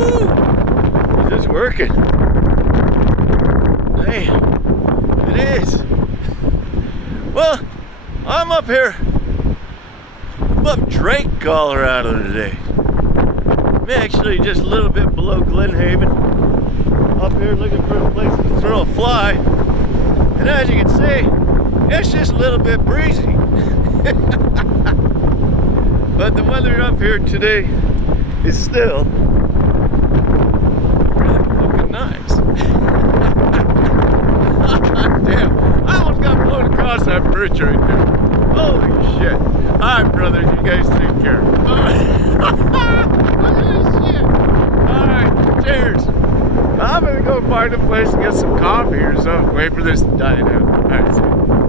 Is this working? Hey, it is. Well, I'm up here above Drake, Colorado today. I'm actually just a little bit below Glen Haven. Up here looking for a place to throw a fly. And as you can see, it's just a little bit breezy. But the weather up here today is still really fucking nice. Damn, I almost got blown across that bridge right there. Holy shit. Alright, brothers, you guys take care. Look at this shit. Alright, cheers. I'm gonna go find a place to get some coffee or something. Wait for this to die down. Alright, see you.